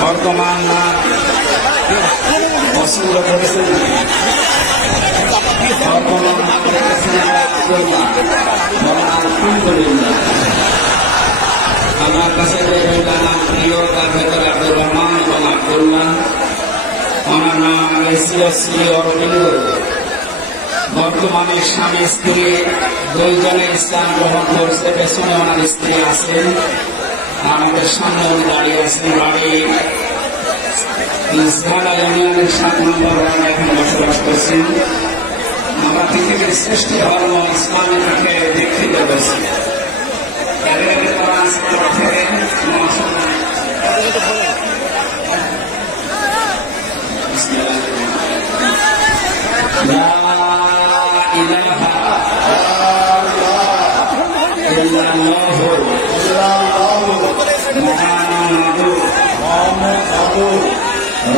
বর্তমান পছন্দ করেছেন আমার কাছে নাম প্রিয় তার ভেতরে আব্দুর রহমান এবং আব্দুল্লাহ। আমার নাম শ্রী অরবিন্দ। বর্তমানে স্বামী স্ত্রী দুইজনে ইসলাম গ্রহণ করছে। পেছনে ওনার স্ত্রী আছেন, আমাদের সামনে উনি দাঁড়িয়ে আছেন। বাড়ি ইসলামা ইউনিয়নের 7 নম্বর ওয়ার্ডে এখন বসবাস করছেন। আমরা পৃথিবীর শ্রেষ্ঠ ধর্ম ইসলামকে দীক্ষিত করেছি।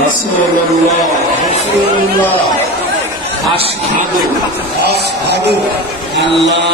রাসূলুল্লাহ আশহাদু আল্লাহ